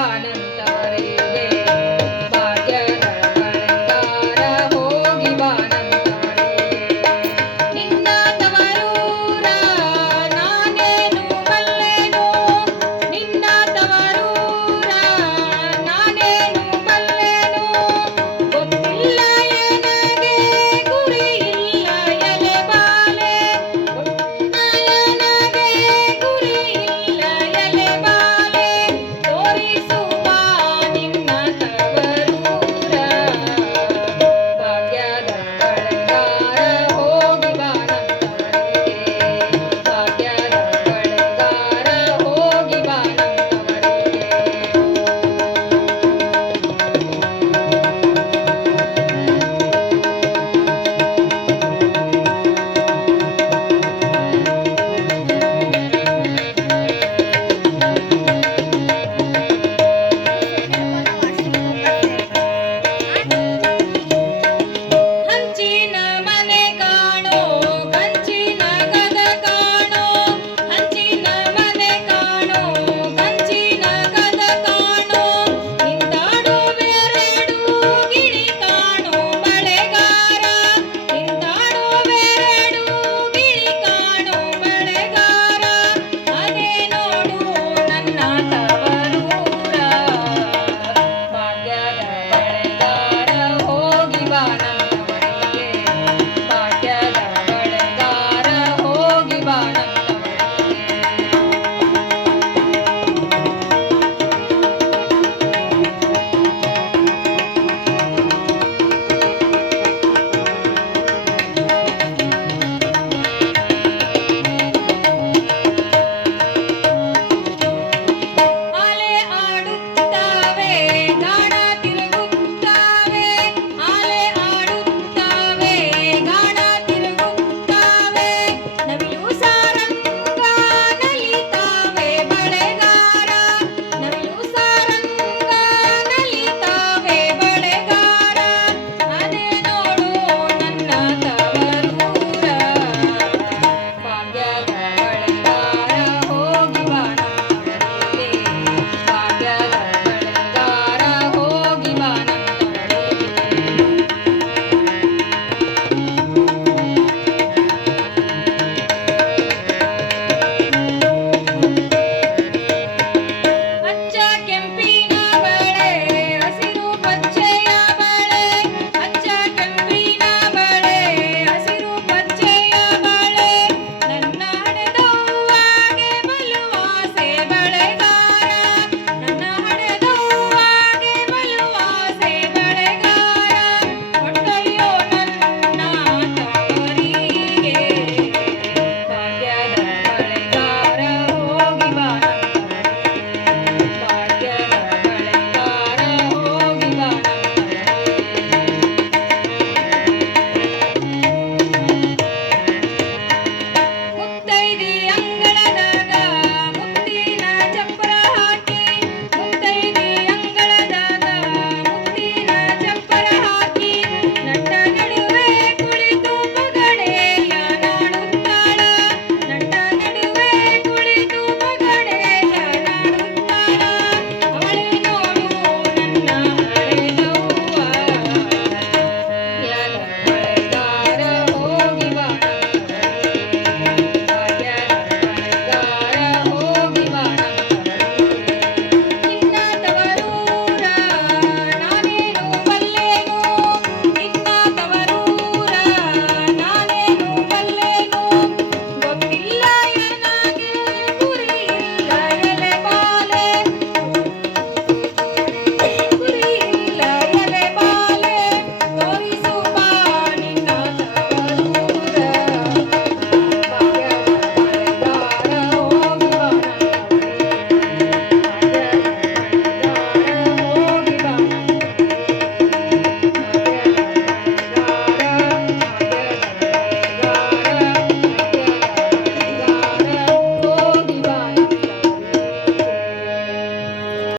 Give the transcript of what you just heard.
ว่าอันนั้น